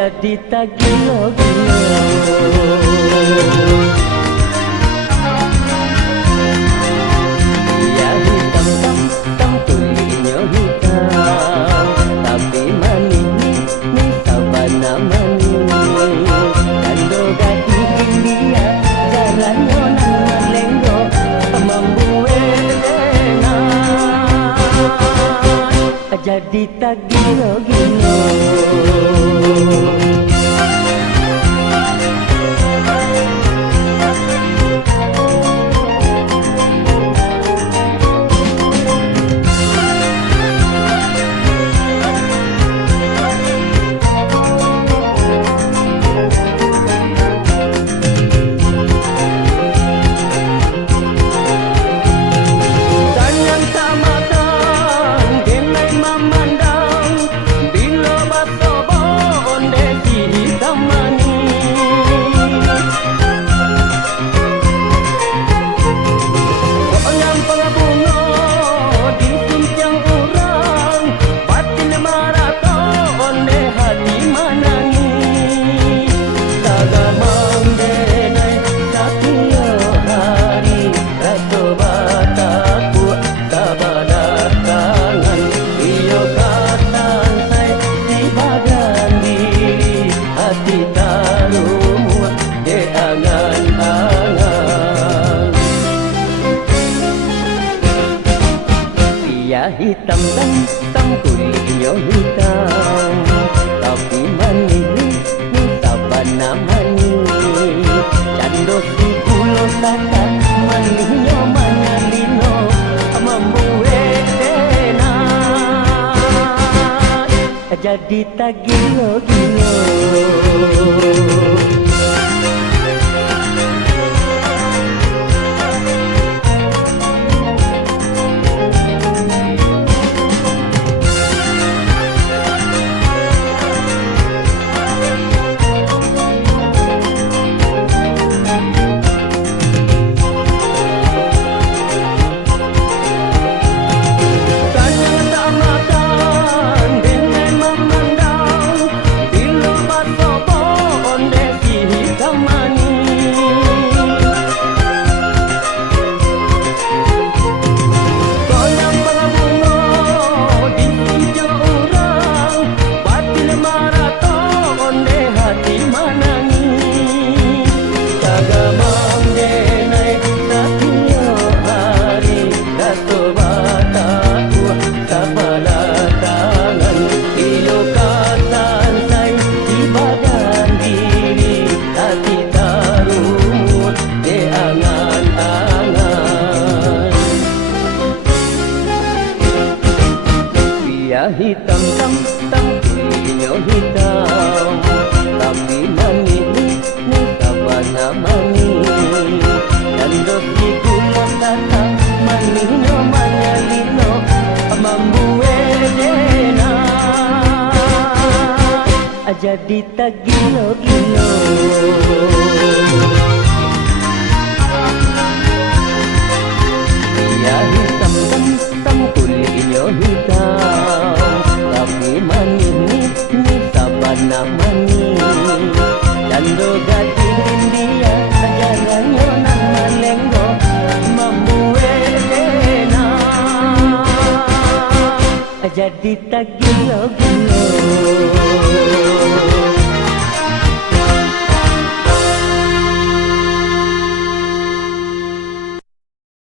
jadi tak gila-gila. Ya hitam kulitnya hitam, tapi manis ni sabana manis. Kando gadis dia jalannya nan melenggo membuat enak, jadi tak gila-gila. Hitam kulitnya hitam, tapi manis ni sabana manis. Cando si kulo sata manisnya manalino membuat enak, jadi tak gila-gila. Hitam kulitnya hitam, tapi manis ni sabana manis. Dan dosi kulo sata manisnya mangalino membuat enak, jadi tak gila-gila. Ya hitam kulitnya hitam, tapi manis ni sabana manis. Cando gadis dia jalannya nan melenggo membuat enak, jadi tak gila-gila.